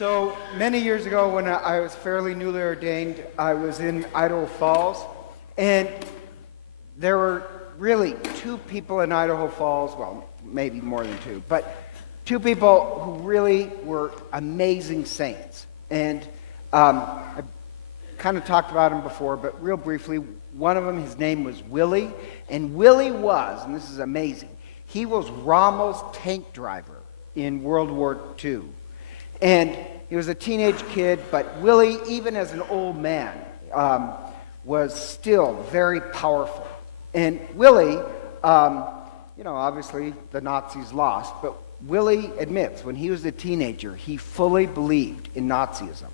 So many years ago, when I was fairly newly ordained, I was in Idaho Falls, and there were really two people in Idaho Falls, well, maybe more than two, but two people who really were amazing saints. And I kind of talked about him before, but real briefly, one of them, his name was Willie, and Willie was, and this is amazing, he was Rommel's tank driver in World War II. And he was a teenage kid, but Willie, even as an old man, was still very powerful. And Willie, obviously the Nazis lost, but Willie admits when he was a teenager, he fully believed in Nazism.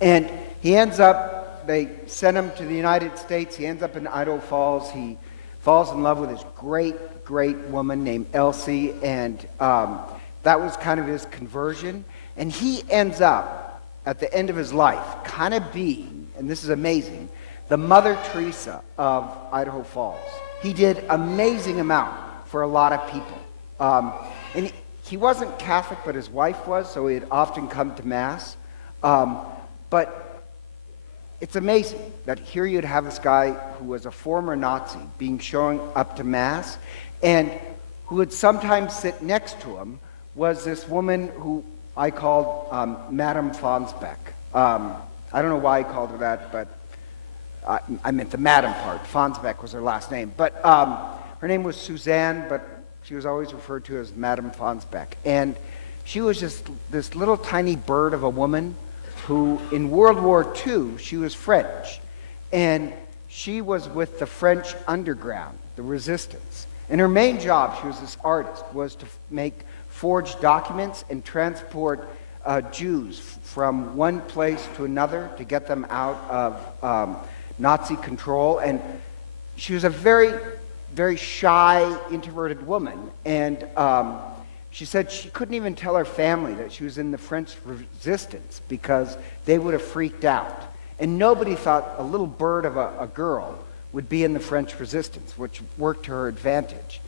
And he ends up, they sent him to the United States, he ends up in Idaho Falls, he falls in love with this great, great woman named Elsie, and that was kind of his conversion. And he ends up, at the end of his life, kind of being, and this is amazing, the Mother Teresa of Idaho Falls. He did amazing amount for a lot of people. And he wasn't Catholic, but his wife was, so he'd often come to Mass. But it's amazing that here you'd have this guy who was a former Nazi showing up to Mass, and who would sometimes sit next to him was this woman who I called Madame Fonsbeck. I don't know why I called her that, but I meant the Madame part. Fonsbeck was her last name. But her name was Suzanne, but she was always referred to as Madame Fonsbeck. And she was just this little tiny bird of a woman who, in World War II, she was French. And she was with the French underground, the resistance. And her main job, she was this artist, was to make forged documents and transport Jews from one place to another to get them out of Nazi control. And she was a very, very shy, introverted woman. And she said she couldn't even tell her family that she was in the French resistance because they would have freaked out. And nobody thought a little bird of a girl would be in the French resistance, which worked to her advantage.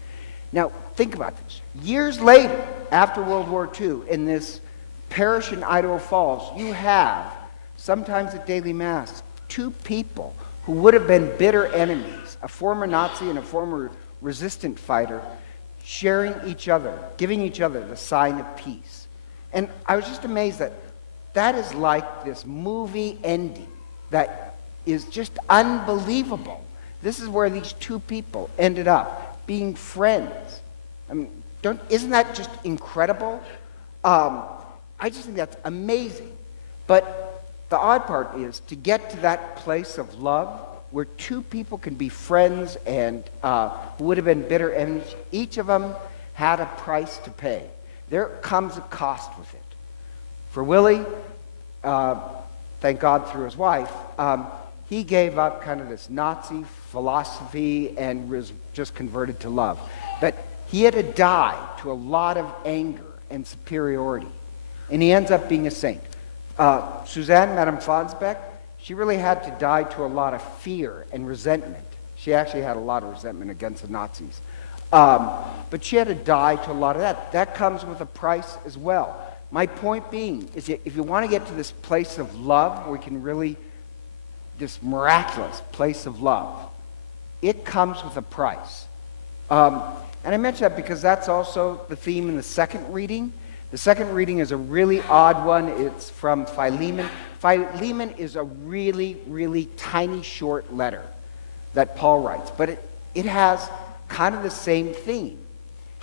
Now, think about this. Years later, after World War II, in this parish in Idaho Falls, you have, sometimes at daily Mass, two people who would have been bitter enemies, a former Nazi and a former resistant fighter, sharing each other, giving each other the sign of peace. And I was just amazed that that is like this movie ending that is just unbelievable. This is where these two people ended up being friends. I mean, isn't that just incredible? I just think that's amazing. But the odd part is to get to that place of love where two people can be friends and who would have been bitter enemies, each of them had a price to pay. There comes a cost with it. For Willie, thank God through his wife, he gave up kind of this Nazi philosophy and was just converted to love. But he had to die to a lot of anger and superiority. And he ends up being a saint. Suzanne, Madame Fonsbeck, she really had to die to a lot of fear and resentment. She actually had a lot of resentment against the Nazis. But she had to die to a lot of that. That comes with a price as well. My point being is that if you want to get to this place of love where we can really, this miraculous place of love, it comes with a price. And I mention that because that's also the theme in the second reading. The second reading is a really odd one. It's from Philemon. Philemon is a really, really tiny short letter that Paul writes, but it has kind of the same theme.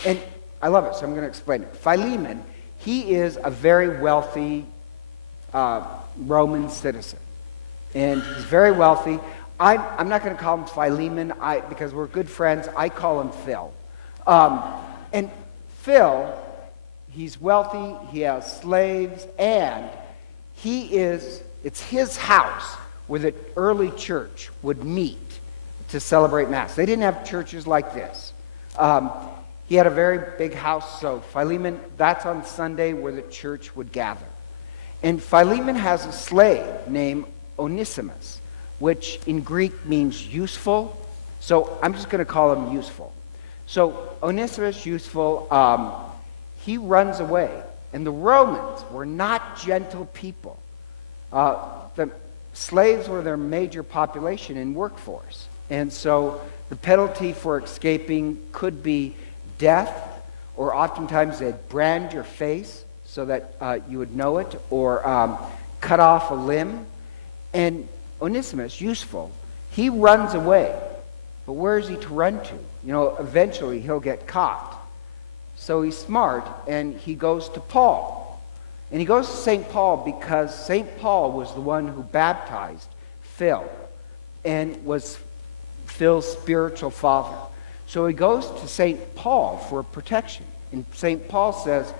And I love it, so I'm going to explain it. Philemon, he is a very wealthy Roman citizen. And he's very wealthy. I'm not going to call him Philemon because we're good friends. I call him Phil. And Phil, he's wealthy, he has slaves, and it's his house where the early church would meet to celebrate Mass. They didn't have churches like this. He had a very big house, so Philemon, that's on Sunday where the church would gather. And Philemon has a slave named Onesimus, which in Greek means useful. So I'm just going to call him useful. So Onesimus, useful, he runs away And the Romans were not gentle people. The slaves were their major population in workforce. And so the penalty for escaping could be death, or oftentimes they'd brand your face so that you would know it, or cut off a limb. And Onesimus, useful, he runs away. But where is he to run to? Eventually he'll get caught. So he's smart, and he goes to Paul. And he goes to St. Paul because St. Paul was the one who baptized Phil and was Phil's spiritual father. So he goes to St. Paul for protection. And St. Paul says,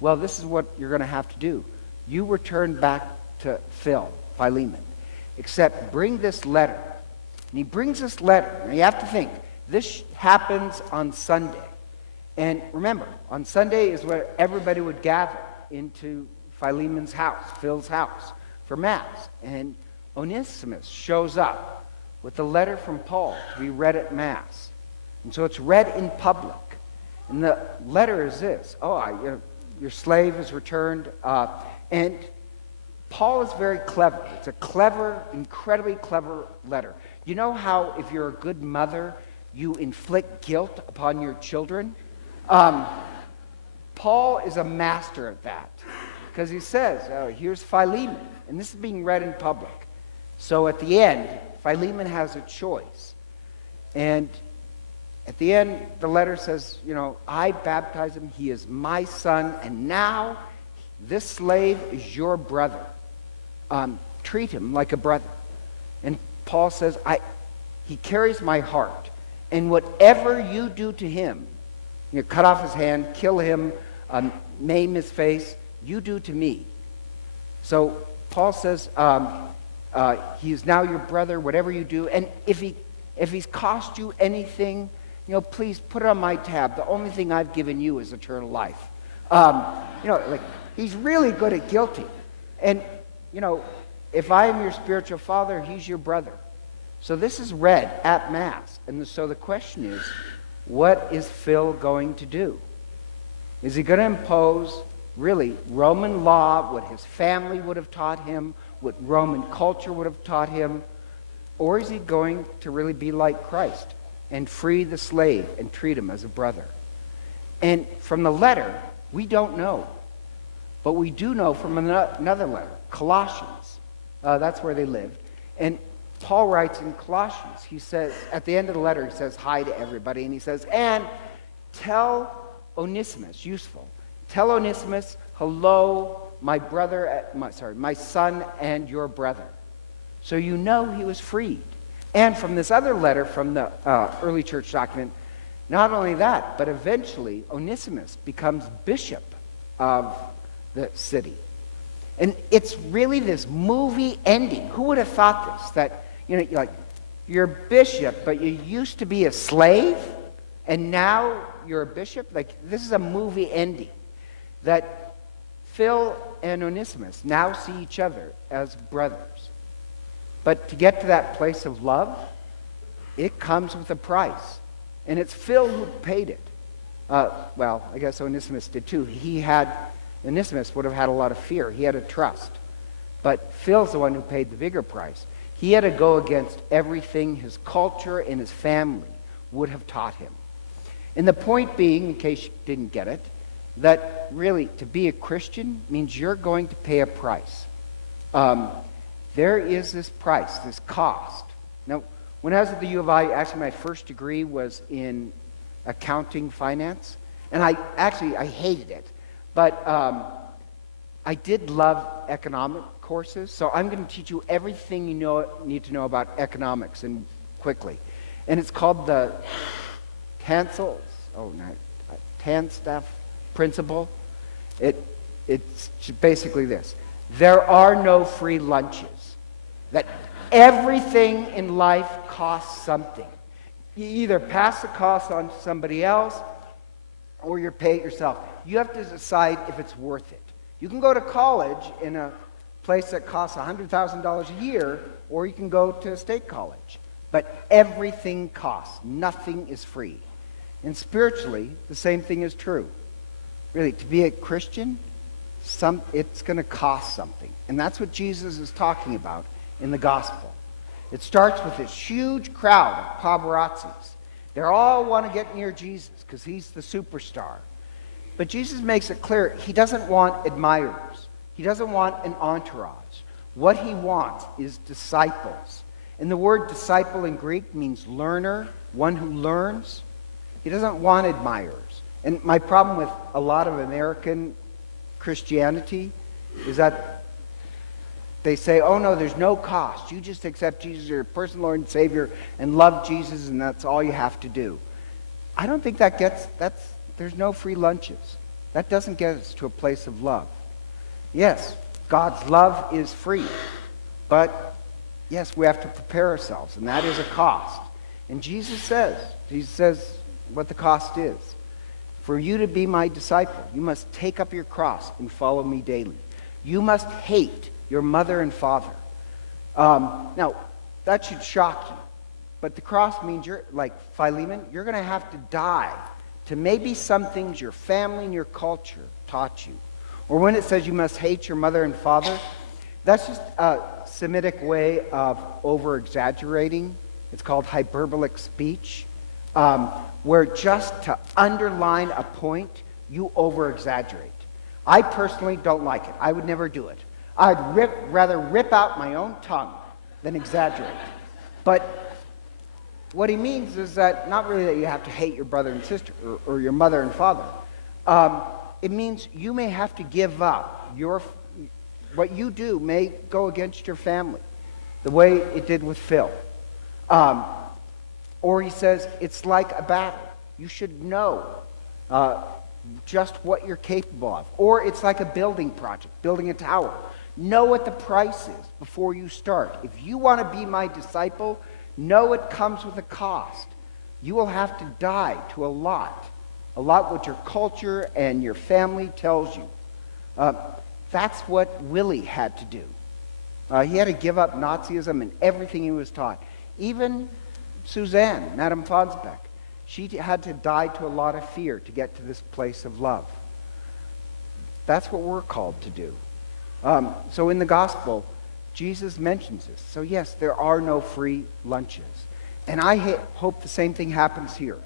well, this is what you're going to have to do. You return back to Philemon, except bring this letter. And he brings this letter. Now you have to think, this happens on Sunday. And remember, on Sunday is where everybody would gather into Philemon's house, Phil's house, for Mass. And Onesimus shows up with a letter from Paul to be read at Mass. And so it's read in public. And the letter is this: your slave is returned. And Paul is very clever. It's a clever, incredibly clever letter. You know how if you're a good mother, you inflict guilt upon your children? Paul is a master at that, because he says, here's Philemon, and this is being read in public. So at the end, Philemon has a choice. And at the end, the letter says, I baptize him, he is my son, and now this slave is your brother. Treat him like a brother. And Paul says, he carries my heart, and whatever you do to him, cut off his hand, kill him, maim his face, you do to me. So Paul says, he is now your brother, whatever you do. And if he's cost you anything, please put it on my tab. The only thing I've given you is eternal life. He's really good at guilty. And, if I am your spiritual father, he's your brother. So this is read at Mass. And so the question is, what is Phil going to do? Is he going to impose, really, Roman law, what his family would have taught him, what Roman culture would have taught him? Or is he going to really be like Christ and free the slave and treat him as a brother? And from the letter, we don't know. But we do know from another letter, Colossians. That's where they lived. And Paul writes in Colossians, he says, at the end of the letter, he says hi to everybody, and he says, and tell Onesimus, useful, tell Onesimus, hello, my son and your brother. So he was freed. And from this other letter from the early church document, not only that, but eventually Onesimus becomes bishop of the city. And it's really this movie ending. Who would have thought this? That, you're a bishop, but you used to be a slave, and now you're a bishop? This is a movie ending. That Phil and Onesimus now see each other as brothers. But to get to that place of love, it comes with a price. And it's Phil who paid it. I guess Onesimus did too. Onesimus would have had a lot of fear. He had a trust. But Phil's the one who paid the bigger price. He had to go against everything his culture and his family would have taught him. And the point being, in case you didn't get it, that really to be a Christian means you're going to pay a price. There is this price, this cost. Now, when I was at the U of I, actually my first degree was in accounting finance. And I hated it. But I did love economic courses, so I'm going to teach you everything you need to know about economics, and quickly. And it's called the Tanstaff principle. It's basically this: there are no free lunches. That everything in life costs something. You either pass the cost on to somebody else, or you pay it yourself. You have to decide if it's worth it. You can go to college in a place that costs $100,000 a year, or you can go to a state college. But everything costs. Nothing is free. And spiritually, the same thing is true. Really, to be a Christian it's going to cost something. And that's what Jesus is talking about in the gospel. It starts with this huge crowd of paparazzis. They all want to get near Jesus because he's the superstar. But Jesus makes it clear he doesn't want admirers. He doesn't want an entourage. What he wants is disciples. And the word disciple in Greek means learner, one who learns. He doesn't want admirers. And my problem with a lot of American Christianity is that they say, oh no, there's no cost. You just accept Jesus as your personal Lord and Savior and love Jesus, and that's all you have to do. I don't think there's no free lunches. That doesn't get us to a place of love. Yes, God's love is free, but yes, we have to prepare ourselves, and that is a cost. And Jesus says what the cost is. For you to be my disciple, you must take up your cross and follow me daily. You must hate your mother and father. Now, that should shock you. But the cross means you're, like Philemon, you're going to have to die to maybe some things your family and your culture taught you. Or when it says you must hate your mother and father, that's just a Semitic way of over-exaggerating. It's called hyperbolic speech, where just to underline a point, you over-exaggerate. I personally don't like it. I would never do it. I'd rather rip out my own tongue than exaggerate. But what he means is that not really that you have to hate your brother and sister or your mother and father. It means you may have to give up what you do may go against your family, the way it did with Phil. Or he says it's like a battle. You should know just what you're capable of. Or it's like a building project, building a tower. Know what the price is before you start. If you want to be my disciple, know it comes with a cost. You will have to die to a lot what your culture and your family tells you. That's what Willie had to do. He had to give up Nazism and everything he was taught. Even Suzanne, Madame Fonsbeck, she had to die to a lot of fear to get to this place of love. That's what we're called to do. So in the gospel, Jesus mentions this. So yes, there are no free lunches. And I hope the same thing happens here.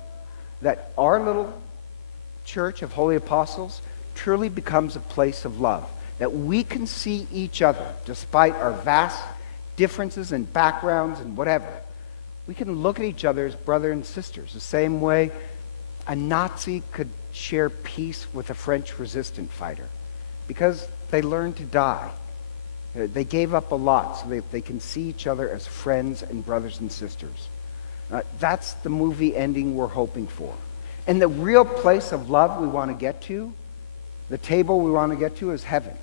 That our little church of holy apostles truly becomes a place of love. That we can see each other, despite our vast differences and backgrounds and whatever. We can look at each other as brothers and sisters, the same way a Nazi could share peace with a French resistant fighter. Because they learned to die. They gave up a lot so that they can see each other as friends and brothers and sisters. That's the movie ending we're hoping for. And the real place of love we want to get to, the table we want to get to, is heaven.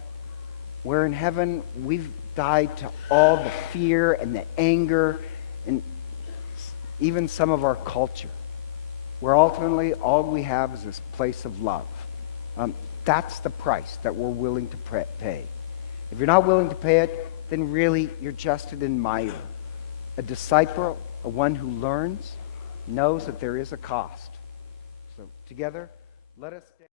Where in heaven we've died to all the fear and the anger and even some of our culture. Where ultimately all we have is this place of love. That's the price that we're willing to pay. If you're not willing to pay it, then really you're just an admirer. A disciple, a one who learns, knows that there is a cost. So together, let us